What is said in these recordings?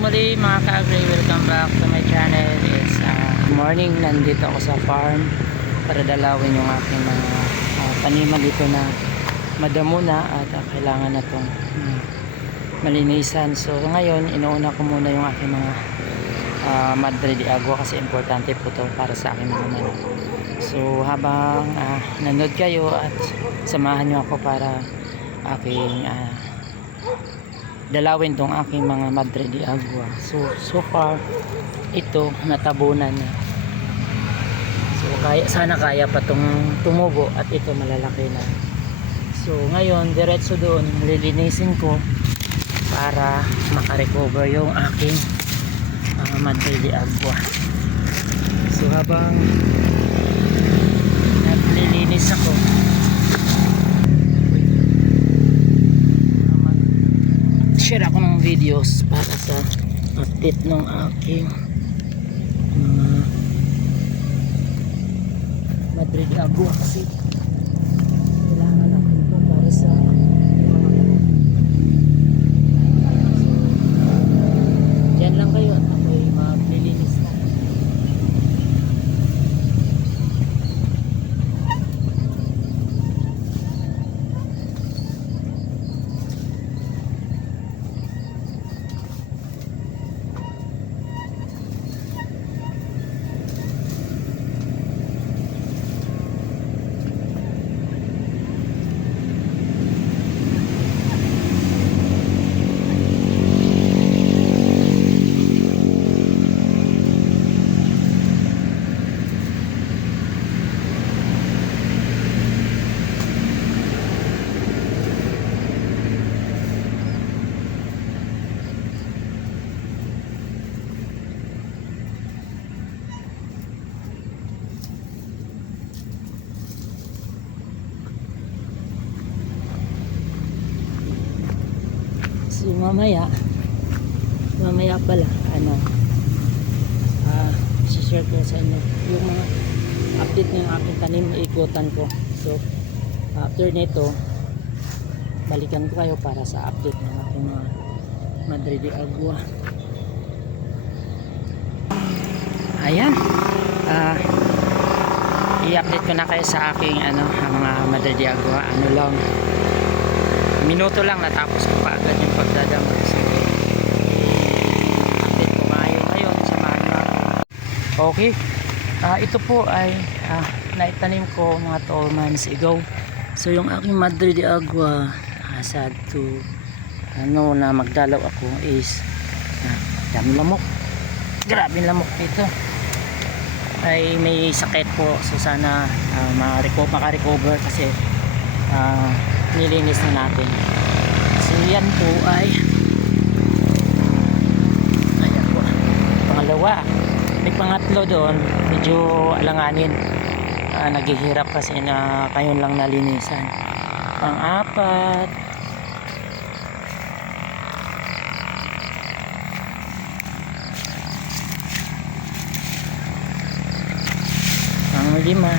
muli mga ka-agri, welcome back to my channel. It's good morning, nandito ako sa farm para dalawin yung aking mga taniman dito na madamo na at kailangan na itong malinisan. So ngayon, inuuna ko muna yung aking mga Madre de Agua kasi importante po to para sa aking mga manok. So habang nanood kayo at samahan nyo ako para aking dalawin tong aking mga Madre de Agua. So far ito natabunan na. So sana kaya pa tong tumubo at ito malalaki na. So ngayon diretso doon lilinisin ko para makarecover yung aking mga Madre de Agua. So habang naglilinis ako, share ako ng videos para sa update ng aking Madre de Agua kasi kailangan natin ito para sa dyan lang kayo at ako'y maglilinis na. So mamaya pala share ko sa inyo yung mga update ng aking tanim, ikutan ko. So after nito balikan ko kayo para sa update ng aking mga Madre de Agua. Ayan, i-update ko na kayo sa aking mga Madre de Agua. Lang, minuto lang natapos ko pa agad yung pagdadamo. So update ko ngayon, samahan nyo ako. Okay, ito po ay naitanim ko mga 2 months ago. So yung aking Madre de Agua, sad to na magdalaw ako is dami lamok, grabe lamok dito, ay may sakit po. So sana maka-recover kasi nilinis na natin. So yan po ay ayan po, pangalawa. May pangatlo doon, medyo alanganin, naghihirap kasi na kayo lang nalinisan. Pang-apat, pang-lima,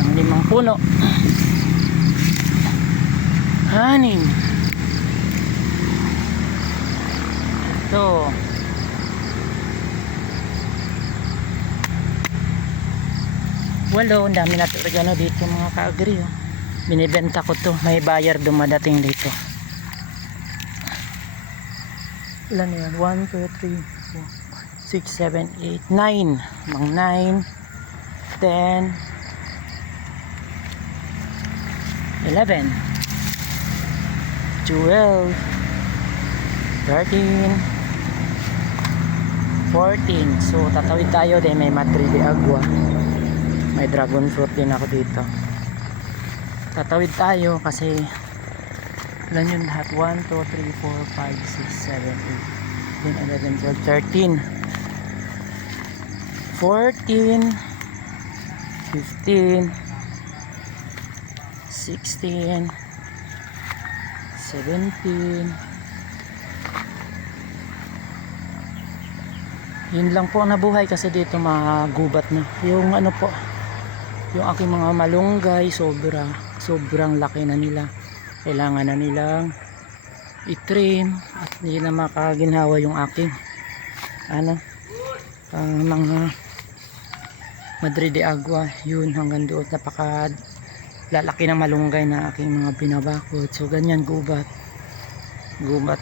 pang-limang puno, 6, ito 8. Ang dami na oregano dito mga ka-agri, binibenta ko to, may buyer dumadating dito. Ilan yan? 1, 2, 3, 4, 6, 7, 8, 9. Mga 9, 10, 11, 12, 13, 14. So tatawid tayo dahil may Madre de Agua, may dragon fruit din ako dito. Tatawid tayo kasi ilan yun lahat? 1, 2, 3, 4, 5, 6, 7, 8, 10, 11, 12, 13, 14, 15, 16, 17. Yun lang po ang nabuhay kasi dito magubat na. Yung po, yung aking mga malunggay sobrang laki na nila. Kailangan na nilang i-trim at hindi na makaginhawa yung aking mga Madre de Agua. Yun, hanggang doon napaka lalaki ng malunggay na aking mga binabakod. So ganyan, gubat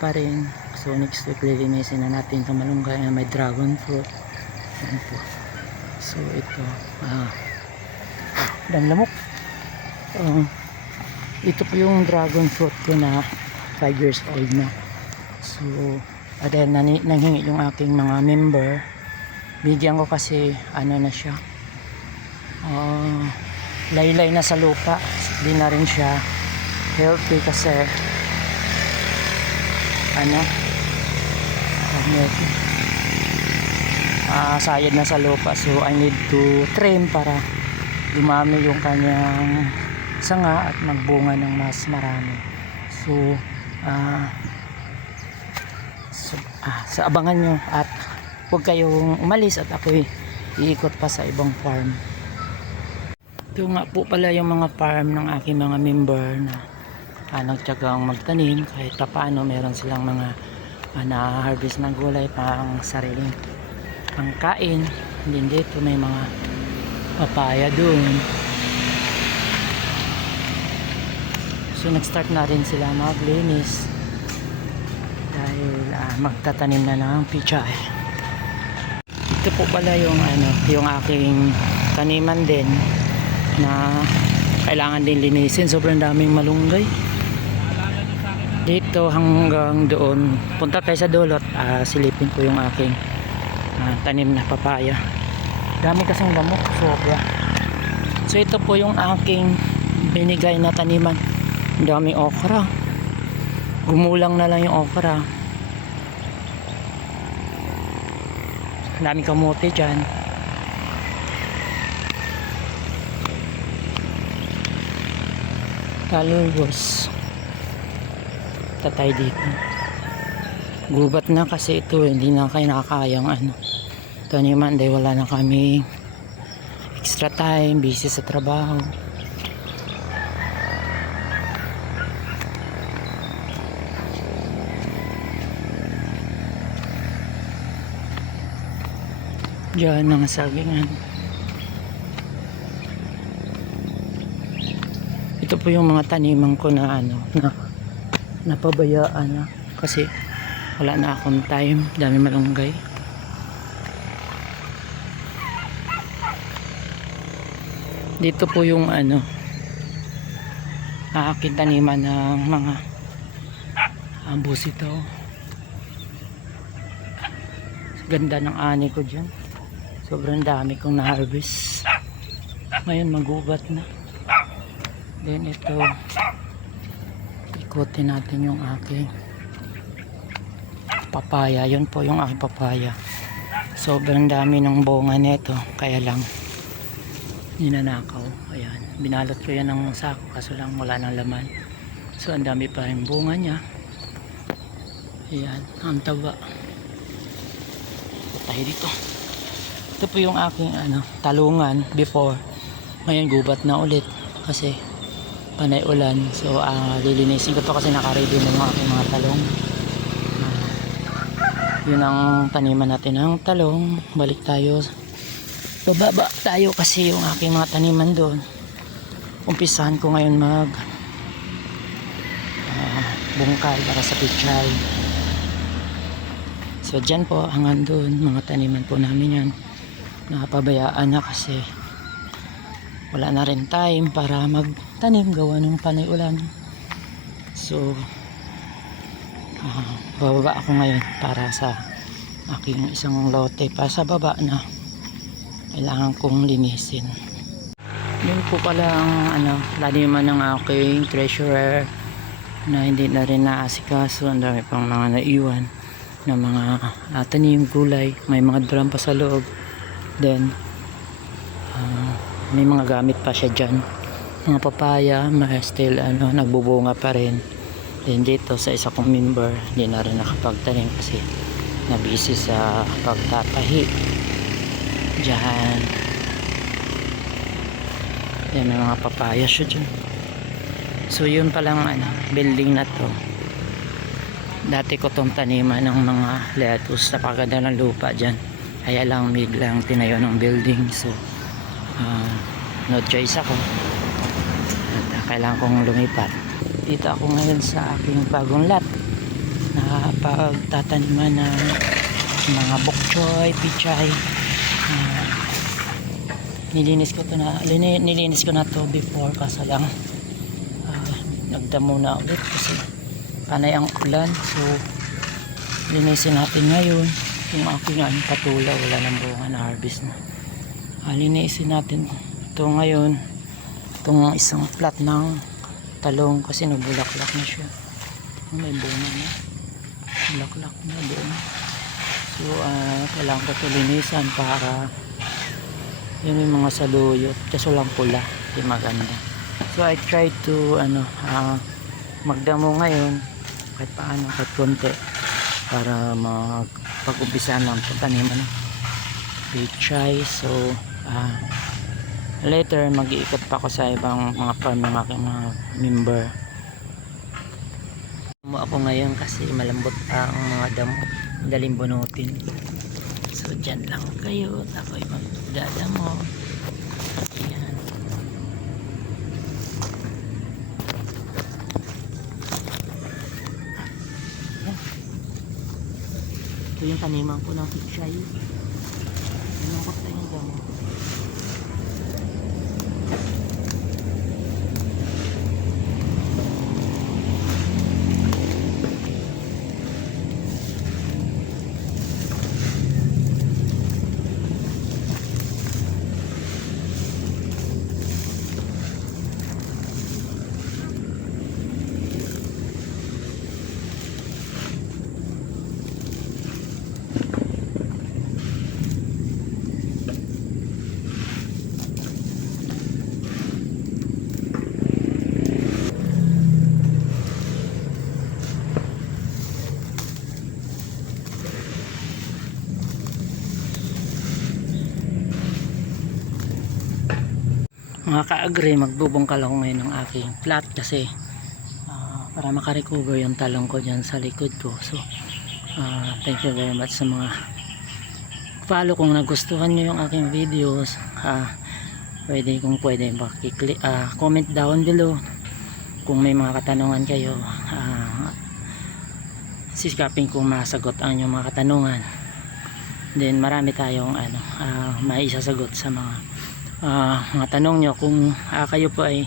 pa rin. So next week lilinisin na natin itong malunggay na may dragon fruit. Yan po. So ito dan lamok. Ito po yung dragon fruit ko na 5 years old na. So dahil nanghingi yung aking mga member, bigyan ko kasi na siya, laylay na sa lupa. Di na rin siya healthy kasi sayad na sa lupa. So I need to trim para dumami yung kanyang sanga at magbunga ng mas marami. So abangan nyo at huwag kayong umalis at ako'y iikot pa sa ibang farm. Ito nga po pala yung mga farm ng aking mga member na nagtyagang magtanim. Kahit pa paano meron silang mga na-harvest ng gulay pang sariling pangkain. Din dito may mga papaya dun. So nag-start na rin sila maglinis dahil magtatanim na ng pichay. Ito po pala yung yung aking taniman din na kailangan din linisin. Sobrang daming malunggay dito hanggang doon. Punta tayo sa dulot, silipin ko yung aking tanim na papaya. Dami kasing lamok, sobra. So ito po yung aking binigay na taniman. Daming okra, gumulang na lang yung okra. Daming kamote dyan. Talubos tatay dito. Gubat na kasi ito, hindi na kayo nakakayang taniman dahil wala na kami extra time, busy sa trabaho. Diyan ang sagingan. Ito po yung mga taniman ko na napabayaan na kasi wala na akong time. Dami malunggay. Dito po yung aking taniman ng mga busito. Ganda ng ani ko dyan. Sobrang dami kong na-harvest. Ngayon magubat na. Then ito, ikutin natin yung aking papaya. Yun po yung aking papaya. Sobrang dami ng bunga nito. Kaya lang ninanakaw. Ayan, binalot ko yan ng sako kaso lang wala nang laman. So ang dami pa rin bunga niya. Ayan, ang taba. Tayo dito. Ito po yung aking talungan before. Ngayon gubat na ulit kasi panay ulan. So lilinisin ko to kasi naka-ready na yung aking mga talong. Yun ang taniman natin ng talong. Balik tayo. Bababa tayo kasi yung aking mga taniman doon. Umpisahan ko ngayon mag bungkal para sa pichay. So dyan po hanggang doon mga taniman po namin yan. Nakapabayaan na kasi wala na rin time para magtanim gawa ng panay ulan. So bababa ako ngayon para sa aking isang lote pa sa baba na kailangan kong linisin. Yun po pala ang laliman ng aking treasurer na hindi na rin naasikaso. Ang dami pang mga naiwan na mga tanim gulay. May mga drum pa sa loob. Then may mga gamit pa siya dyan, mga papaya, may still nagbubunga pa rin. Then dito sa isa kong member hindi na rin nakapagtanim kasi nabisi sa pagtatahi dyan. Yan, may mga papaya siya dyan. So yun palang building na to Dati ko tong taniman ng mga lettuce, napakaganda ng lupa dyan. Kaya lang biglang tinayo ng building, so no choice ako at kailangan kong lumipat. Dito ako ngayon sa aking bagong lot na pagtataniman ng mga bok choy, pichay. Nilinis ko na to before, kaso lang nagdamo na ulit kasi panay ang ulan, so linisin natin ngayon yung aking patula, wala ng bunga na harvest na. Linisin natin ito ngayon, itong isang plat ng talong kasi nabulaklak na siya, may bunga na, bulaklak na doon. So kailangan ko ito linisan para yun yung mga saluyot, kasi walang pula, di maganda. So I try to magdamo ngayon kahit paano, kahit konti, para pag-umpisa ng taniman pichay. So later mag-iikot pa ako sa ibang mga farm ng aking mga member. Damo ako ngayon kasi malambot pa ang mga damo, madaling bunutin. So dyan lang kayo, ako'y magdadamo. Ayan. Ito yung taniman ko ng pichay. Malambot na yung damo. Mga ka-agree, magbubungkal ako ngayon ng aking plat kasi para makarecover yung talong ko dyan sa likod ko. So thank you very much sa mga follow. Kung nagustuhan nyo yung aking videos, pwede comment down below kung may mga katanungan kayo. Sisikapin kong masagot ang inyong mga katanungan. Then marami tayong maisasagot sa mga tanong nyo. Kung kayo po ay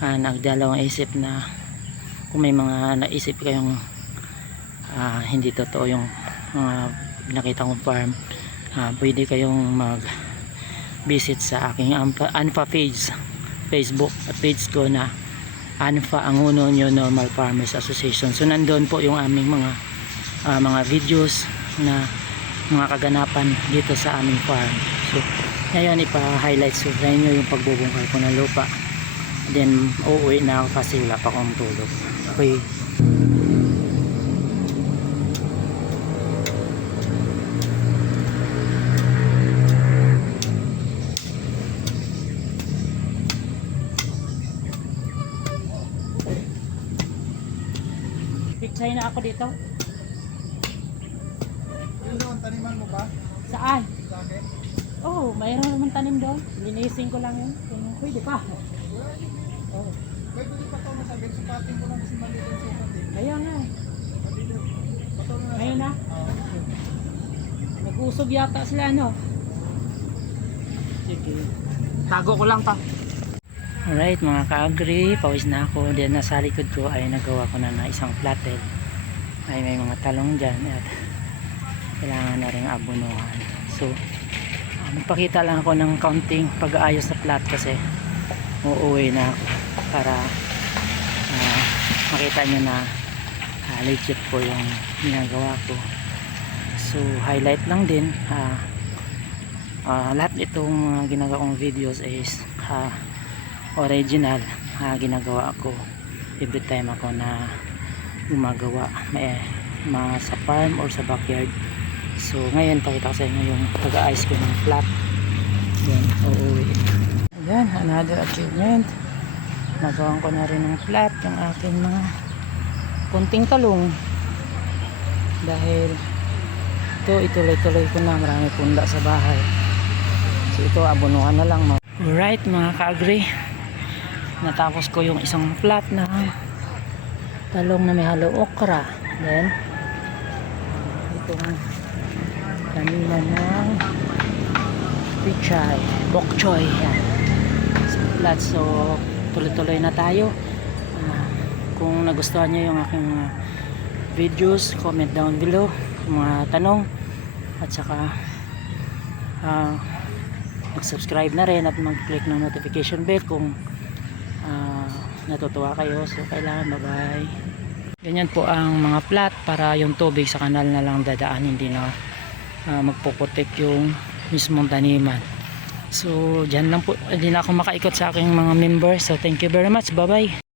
nagdalawang isip na kung may mga naisip kayong hindi totoo yung nakita kong farm, pwede kayong mag visit sa aking ANFA page, Facebook page ko na ANFA, Anguno New Normal Farmers Association. So nandoon po yung aming mga videos na mga kaganapan dito sa aming farm. So ngayon ipa-highlight sa inyo yung pagbubungkal ko ng lupa. Then uuwi na ako kasi wala pa akong tulog. Okay. Pichay na ako dito. Yun doon, taniman mo ba? Saan? Sa akin? Oh, mayroon naman tanim doon. Linisin ko lang yun. Pwede pa. Oh. Pwede din pa ito masagin. Supatin ko lang kasi maliit yung sukat eh. Kaya nga. Pato na Ngayon na. Oo. Nag-usog yata sila, no? Sige. Tago ko lang pa. Alright mga ka-agree, pawis na ako. Then nasa likod ko ay nagawa ko na isang flathead. Ay may mga talong dyan at kailangan na rin abunuhan. So magpakita lang ako ng counting pag-aayos sa plat kasi uuwi na ako para makita nyo na legit po yung ginagawa ko. So highlight lang din, lahat itong ginagawa kong videos is original, ginagawa ko every time ako na gumagawa sa farm or sa backyard. So ngayon pakita ko sa inyo yung pag-aayos ko ng plat. Then uuwi. Ayan, another achievement. Nagawan ko na rin ng plat yung aking mga kunting talong. dahil ito ituloy-tuloy ko na, marami punda sa bahay. So ito abonuhan na lang. Alright mga ka-agri, natapos ko yung isang plat na talong na may halo okra. Then itong taniman ng pichay, bok choy, yan. So tuloy-tuloy na tayo. Kung nagustuhan nyo yung aking videos, comment down below mga tanong, at saka mag-subscribe na rin at mag-click ng notification bell kung natutuwa kayo. So kailangan bye bye. Ganyan po ang mga plat para yung tubig sa kanal na lang dadaan, hindi na magpuputik yung mismong taniman. So dyan lang po, hindi na ako makaikot sa aking mga members. So thank you very much, bye bye.